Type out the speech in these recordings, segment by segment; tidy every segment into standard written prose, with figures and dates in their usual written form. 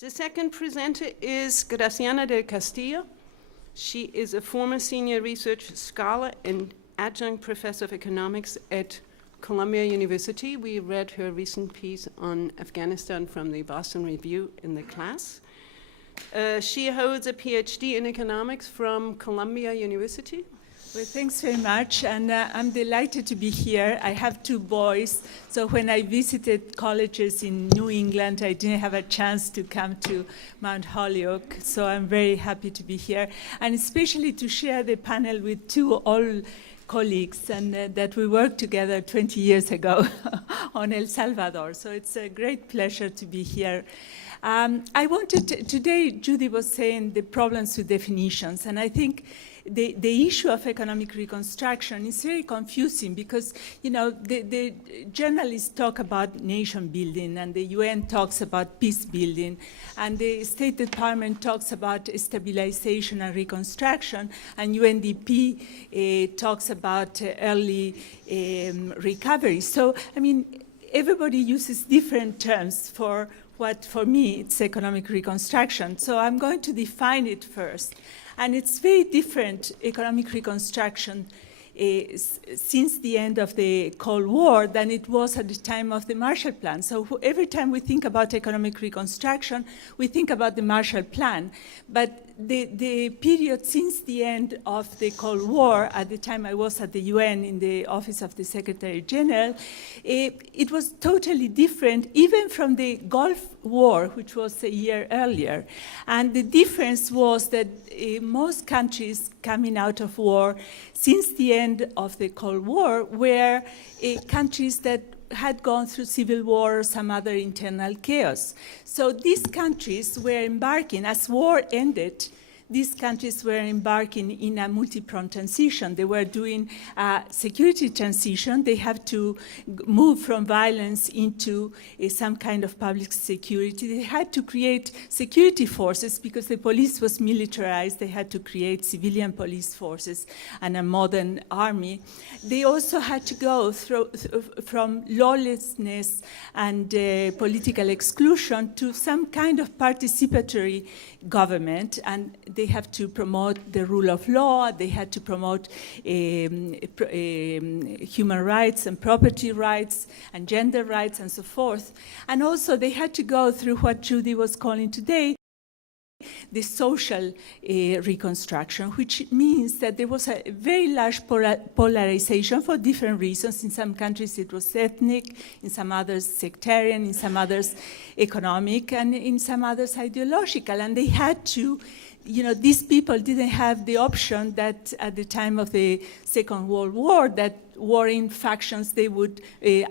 The second presenter is Graciana Del Castillo. She is a former senior research scholar and adjunct professor of economics at Columbia University. We read her recent piece on Afghanistan from the Boston Review in the class. She holds a PhD in economics from Columbia University. Well, thanks very much, and I'm delighted to be here. I have two boys, so when I visited colleges in New England, I didn't have a chance to come to Mount Holyoke, so I'm very happy to be here, and especially to share the panel with two old colleagues and that we worked together 20 years ago on El Salvador, so it's a great pleasure to be here. I wanted today, Judy was saying the problems with definitions, and I think the issue of economic reconstruction is very confusing because, you know, the journalists talk about nation building and the UN talks about peace building and the State Department talks about stabilization and reconstruction and UNDP talks about early recovery. So, I mean, everybody uses different terms for what, for me, it's economic reconstruction. So I'm going to define it first. And it's very different, economic reconstruction, since the end of the Cold War than it was at the time of the Marshall Plan. So every time we think about economic reconstruction, we think about the Marshall Plan. But the period since the end of the Cold War, at the time I was at the UN in the Office of the Secretary General, it was totally different, even from the Gulf War, which was a year earlier. And the difference was that most countries coming out of war since the end of the Cold War were countries that had gone through civil war or some other internal chaos. So these countries were embarking, as war ended, these countries were embarking in a multi-pronged transition. They were doing a security transition. They have to move from violence into some kind of public security. They had to create security forces because the police was militarized. They had to create civilian police forces and a modern army. They also had to go from lawlessness and political exclusion to some kind of participatory government, and they have to promote the rule of law, they had to promote human rights and property rights and gender rights and so forth. And also they had to go through what Judy was calling today the social reconstruction, which means that there was a very large polarization for different reasons. In some countries it was ethnic, in some others sectarian, in some others economic, and in some others ideological. And they had to, you know, these people didn't have the option that at the time of the Second World War, that warring factions, they would,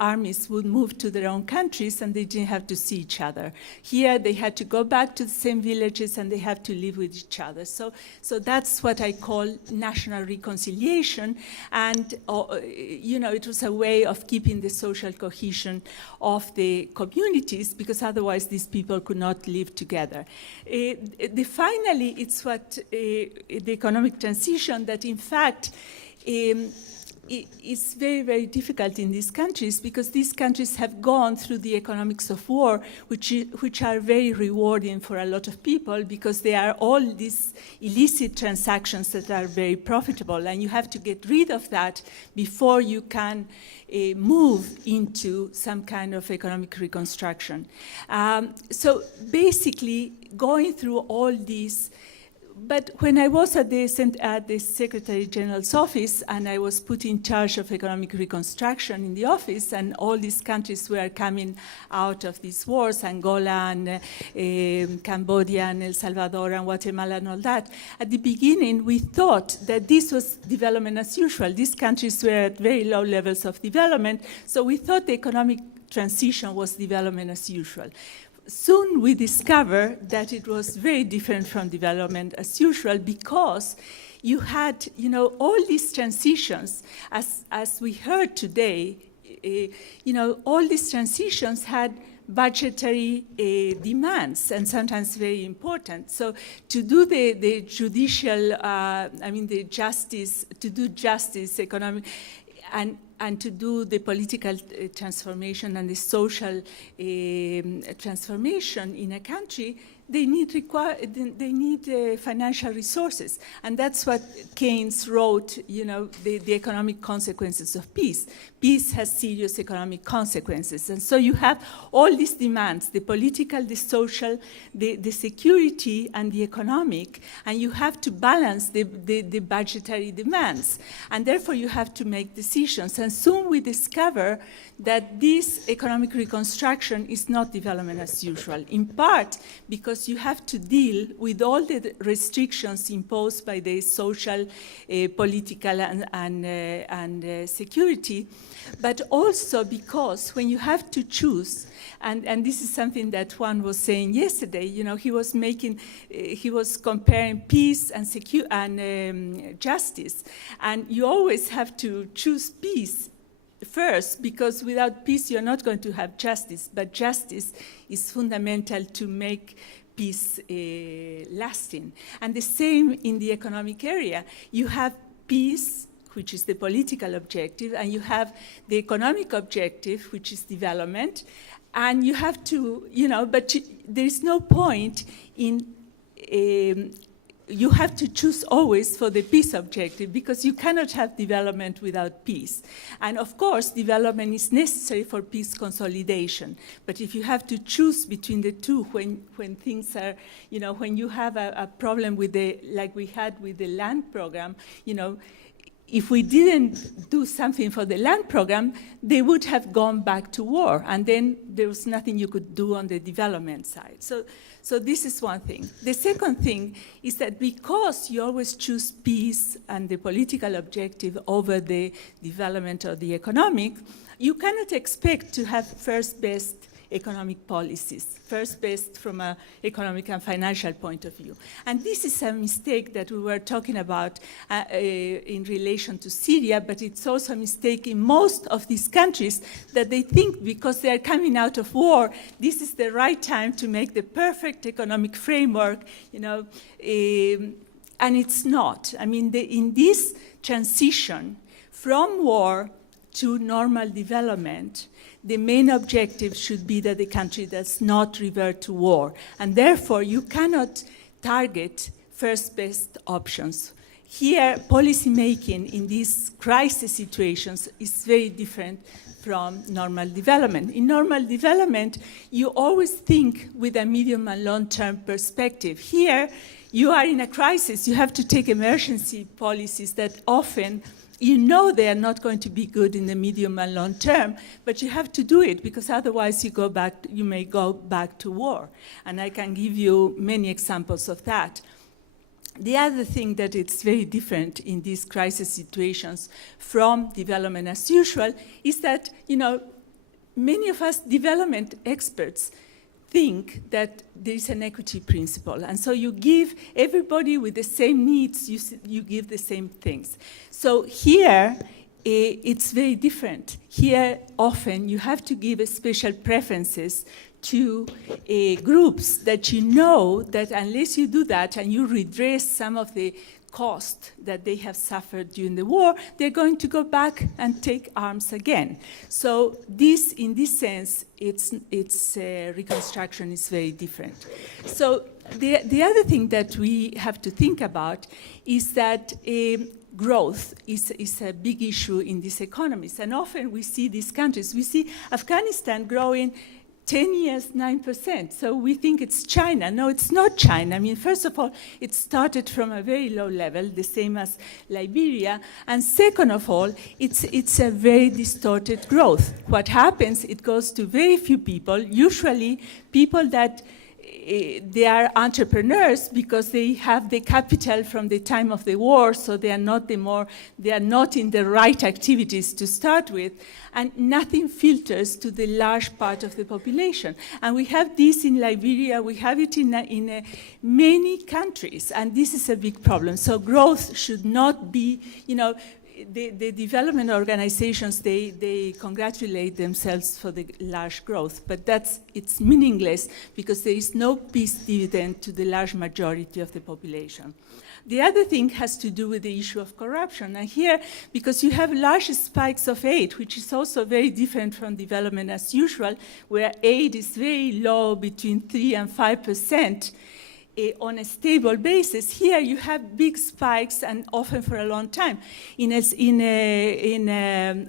armies would move to their own countries and they didn't have to see each other. Here they had to go back to the same villages and they have to live with each other. So that's what I call national reconciliation, and you know, it was a way of keeping the social cohesion of the communities because otherwise these people could not live together. Finally, it's what the economic transition that in fact it's very, very difficult in these countries because these countries have gone through the economics of war, which are very rewarding for a lot of people because they are all these illicit transactions that are very profitable, and you have to get rid of that before you can move into some kind of economic reconstruction. So basically, going through all these. But when I was at the Secretary General's office and I was put in charge of economic reconstruction in the office, and all these countries were coming out of these wars, Angola and Cambodia and El Salvador and Guatemala and all that, at the beginning we thought that this was development as usual. These countries were at very low levels of development, so we thought the economic transition was development as usual. Soon we discovered that it was very different from development as usual because you had, you know, all these transitions, as we heard today, you know, all these transitions had budgetary demands, and sometimes very important. So to do the judicial, the justice, to do justice, economic, and to do the political transformation and the social transformation in a country, they need financial resources, and that's what Keynes wrote. The economic consequences of peace. Peace has serious economic consequences, and so you have all these demands: the political, the social, the security, and the economic, and you have to balance the budgetary demands, and therefore you have to make decisions. And soon we discover that this economic reconstruction is not development as usual, in part because you have to deal with all the restrictions imposed by the social, political, and security, but also because when you have to choose, and this is something that Juan was saying yesterday, he was comparing peace and justice, and you always have to choose peace first, because without peace you're not going to have justice, but justice is fundamental to make peace lasting. And the same in the economic area. You have peace, which is the political objective, and you have the economic objective, which is development, and you have to, but there is no point in you have to choose always for the peace objective, because you cannot have development without peace. And of course, development is necessary for peace consolidation. But if you have to choose between the two, when things are, when you have a problem with like we had with the land program, if we didn't do something for the land program, they would have gone back to war, and then there was nothing you could do on the development side. So this is one thing. The second thing is that because you always choose peace and the political objective over the development or the economic, you cannot expect to have first best economic policies, first best from an economic and financial point of view. And this is a mistake that we were talking about in relation to Syria, but it's also a mistake in most of these countries, that they think because they are coming out of war, this is the right time to make the perfect economic framework, and it's not. I mean, in this transition from war to normal development, the main objective should be that the country does not revert to war. And therefore, you cannot target first best options. Here, policy making in these crisis situations is very different from normal development. In normal development, you always think with a medium and long-term perspective. Here, you are in a crisis. You have to take emergency policies that often they are not going to be good in the medium and long term, but you have to do it, because otherwise you may go back to war. And I can give you many examples of that. The other thing that it's very different in these crisis situations from development as usual is that, many of us development experts think that there is an equity principle. And so you give everybody with the same needs, you give the same things. So here, it's very different. Here, often, you have to give special preferences to groups that you know that unless you do that and you redress some of the cost that they have suffered during the war, they're going to go back and take arms again. So this, in this sense, its reconstruction is very different. So the other thing that we have to think about is that growth is a big issue in these economies. And often we see these countries, we see Afghanistan growing 10 years, 9%. So we think it's China. No, it's not China. I mean, first of all, it started from a very low level, the same as Liberia. And second of all, it's a very distorted growth. What happens, it goes to very few people, usually people that they are entrepreneurs because they have the capital from the time of the war, so they are not in the right activities to start with, and nothing filters to the large part of the population. And we have this in Liberia, we have it in many countries, and this is a big problem. So growth should not be, the development organizations, they congratulate themselves for the large growth, but it's meaningless because there is no peace dividend to the large majority of the population. The other thing has to do with the issue of corruption. And here, because you have large spikes of aid, which is also very different from development as usual, where aid is very low, between 3 and 5%, on a stable basis. Here you have big spikes and often for a long time. In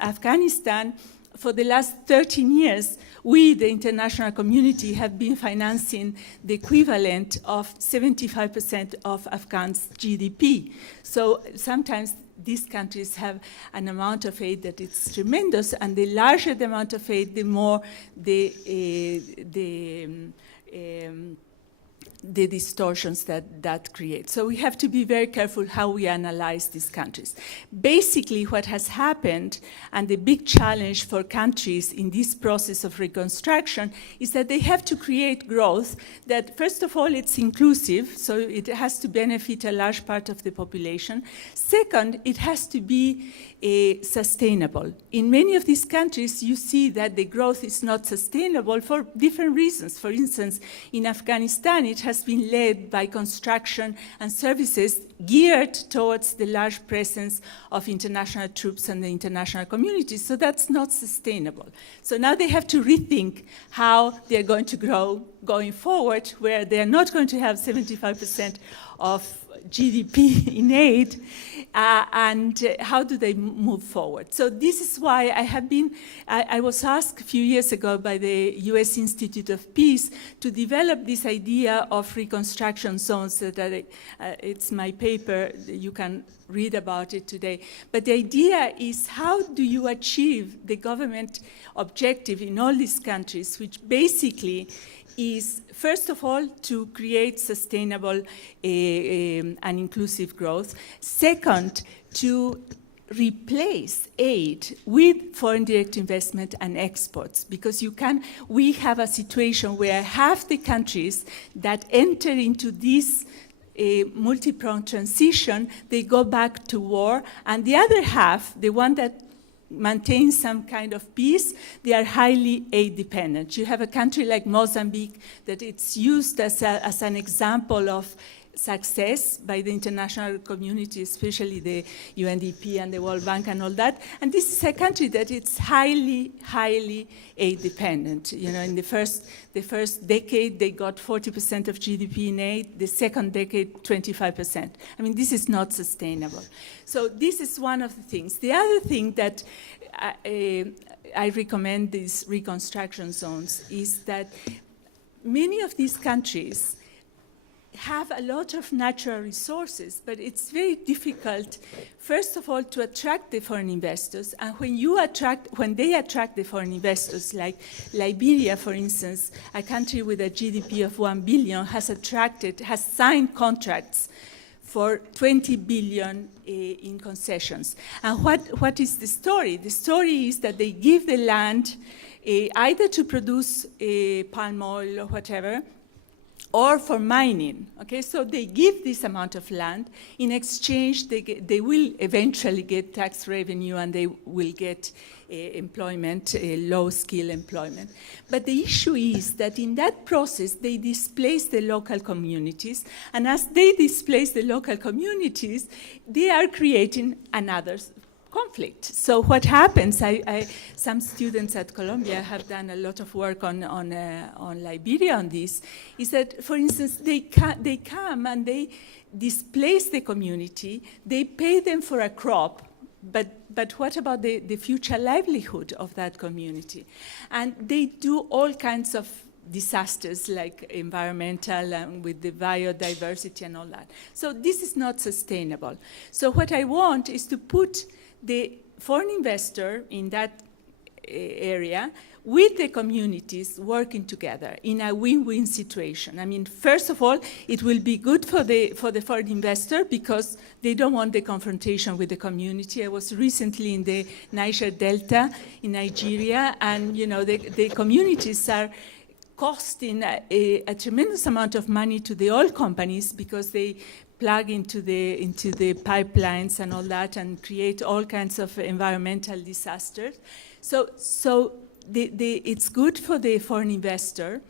Afghanistan, for the last 13 years, we, the international community, have been financing the equivalent of 75% of Afghans' GDP. So sometimes these countries have an amount of aid that is tremendous, and the larger the amount of aid, the more the distortions that create. So we have to be very careful how we analyze these countries. Basically, what has happened, and the big challenge for countries in this process of reconstruction, is that they have to create growth that, first of all, it's inclusive, so it has to benefit a large part of the population. Second, it has to be sustainable. In many of these countries, you see that the growth is not sustainable for different reasons. For instance, in Afghanistan, it has been led by construction and services geared towards the large presence of international troops and the international community. So that's not sustainable. So now they have to rethink how they're going to grow going forward, where they're not going to have 75% of GDP in aid, and how do they move forward? So this is why I was asked a few years ago by the US Institute of Peace to develop this idea of reconstruction zones. It's my paper, you can read about it today. But the idea is, how do you achieve the government objective in all these countries, which basically is, first of all, to create sustainable and inclusive growth. Second, to replace aid with foreign direct investment and exports, because we have a situation where half the countries that enter into this multi-pronged transition, they go back to war, and the other half, the one that maintain some kind of peace, they are highly aid dependent. You have a country like Mozambique that it's used as an example of success by the international community, especially the UNDP and the World Bank and all that. And this is a country that it's highly, highly aid dependent. You know, in the first decade, they got 40% of GDP in aid. The second decade, 25%. I mean, this is not sustainable. So this is one of the things. The other thing that I recommend these reconstruction zones is that many of these countries have a lot of natural resources, but it's very difficult, first of all, to attract the foreign investors. And when they attract the foreign investors, like Liberia, for instance, a country with a GDP of 1 billion, has signed contracts for 20 billion in concessions. And what is the story? The story is that they give the land either to produce palm oil or whatever, or for mining. Okay, so they give this amount of land. In exchange, they will eventually get tax revenue, and they will get employment, low-skill employment. But the issue is that in that process, they displace the local communities, and as they displace the local communities, they are creating another conflict. So what happens, some students at Columbia have done a lot of work on Liberia on this, is that, for instance, they come and they displace the community, they pay them for a crop, but what about the future livelihood of that community? And they do all kinds of disasters like environmental and with the biodiversity and all that. So this is not sustainable. So what I want is to put the foreign investor in that area with the communities working together in a win-win situation. I mean, first of all, it will be good for the foreign investor because they don't want the confrontation with the community. I was recently in the Niger Delta in Nigeria, and you know the communities are costing a tremendous amount of money to the oil companies because they plug into the pipelines and all that and create all kinds of environmental disasters. So it's good for the foreign investor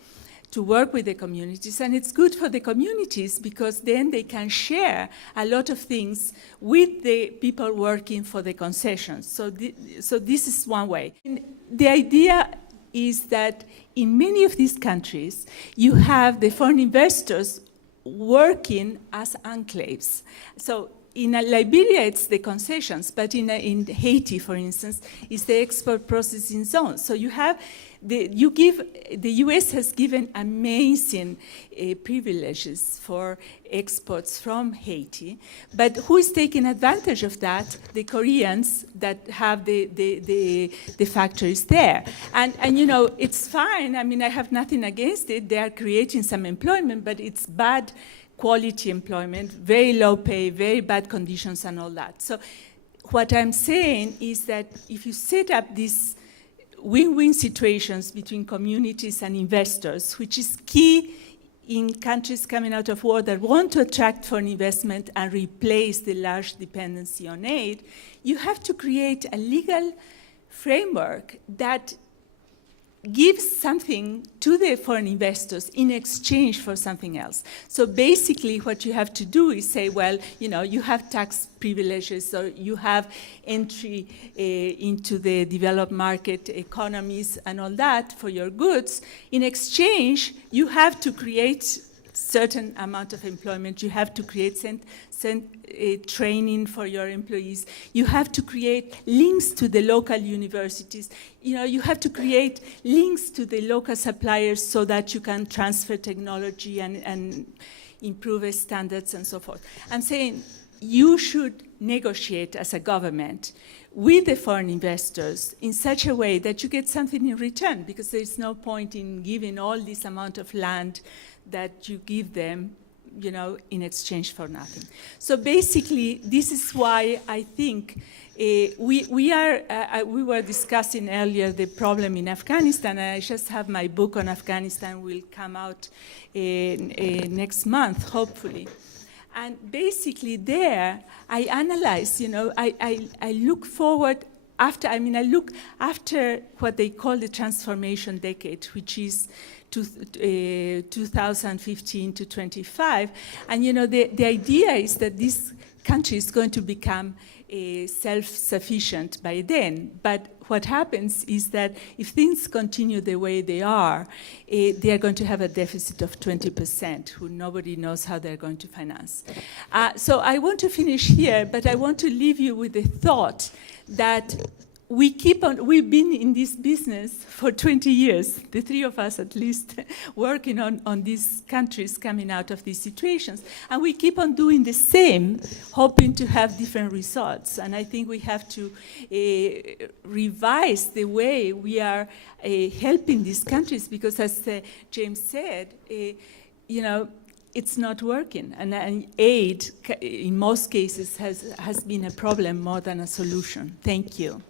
to work with the communities, and it's good for the communities because then they can share a lot of things with the people working for the concessions. So this is one way. And the idea is that in many of these countries, you have the foreign investors working as enclaves. So in Liberia, it's the concessions, but in Haiti, for instance, it's the export processing zone. So you have, the US has given amazing privileges for exports from Haiti, but who is taking advantage of that? The Koreans that have the factories there. And you know, it's fine, I mean, I have nothing against it. They are creating some employment, but it's bad quality employment, very low pay, very bad conditions and all that. So what I'm saying is that if you set up these win-win situations between communities and investors, which is key in countries coming out of war that want to attract foreign investment and replace the large dependency on aid, you have to create a legal framework that gives something to the foreign investors in exchange for something else. So basically what you have to do is say, well, you know, you have tax privileges or you have entry into the developed market economies and all that for your goods. In exchange, you have to create certain amount of employment. You have to create training for your employees. You have to create links to the local universities. You know, you have to create links to the local suppliers so that you can transfer technology and improve standards and so forth. I'm saying you should negotiate as a government with the foreign investors in such a way that you get something in return, because there's no point in giving all this amount of land that you give them, you know, in exchange for nothing. So basically, this is why I think we were discussing earlier the problem in Afghanistan, and I just have my book on Afghanistan will come out next month, hopefully. And basically there, I analyze, you know, I look forward after, I look after what they call the transformation decade, which is 2015 to 25. And, you know, the idea is that this country is going to become self-sufficient by then. But what happens is that if things continue the way they are going to have a deficit of 20%, who nobody knows how they're going to finance. So I want to finish here, but I want to leave you with the thought that we've been in this business for 20 years, the three of us at least, working on these countries coming out of these situations. And we keep on doing the same, hoping to have different results. And I think we have to revise the way we are helping these countries, because as James said, you know, it's not working. And aid, in most cases, has been a problem more than a solution. Thank you.